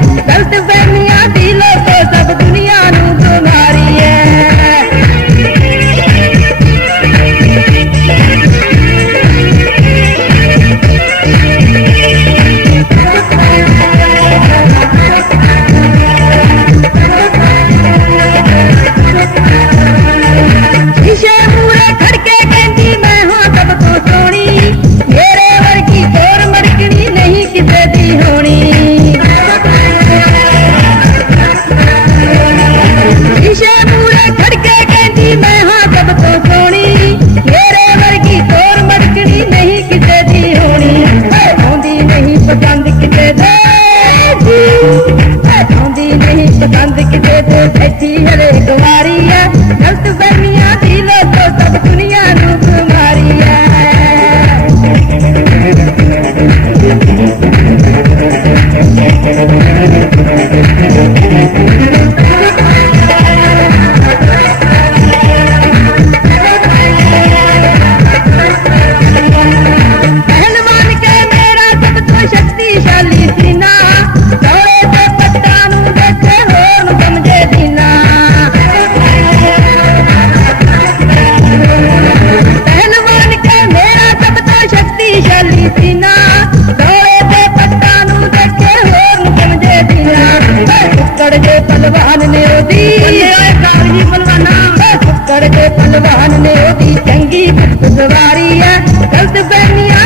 That's the ਬੈਠੀ ਹਰੇ ਗਵਾਰੀ ਐ ਗਲਤ ਫਹਿਮੀਆਂ ਦੀ ਲੋਕੋ ਸਭ ਦੁਨੀਆ ਨੂੰ ਬਿਮਾਰੀ ਐ Thank you. ਨੇ ਉਹਦੀ। ਨੇ ਉਹਦੀ। ਚੰਗੀ ਸਵਾਰੀ ਐ। ਗਲਤ ਬਹਿਨੀਆਂ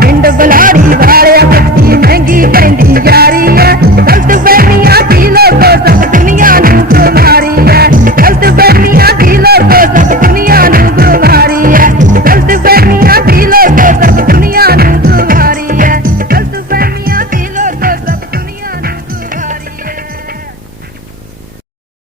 நின்ற பலாடி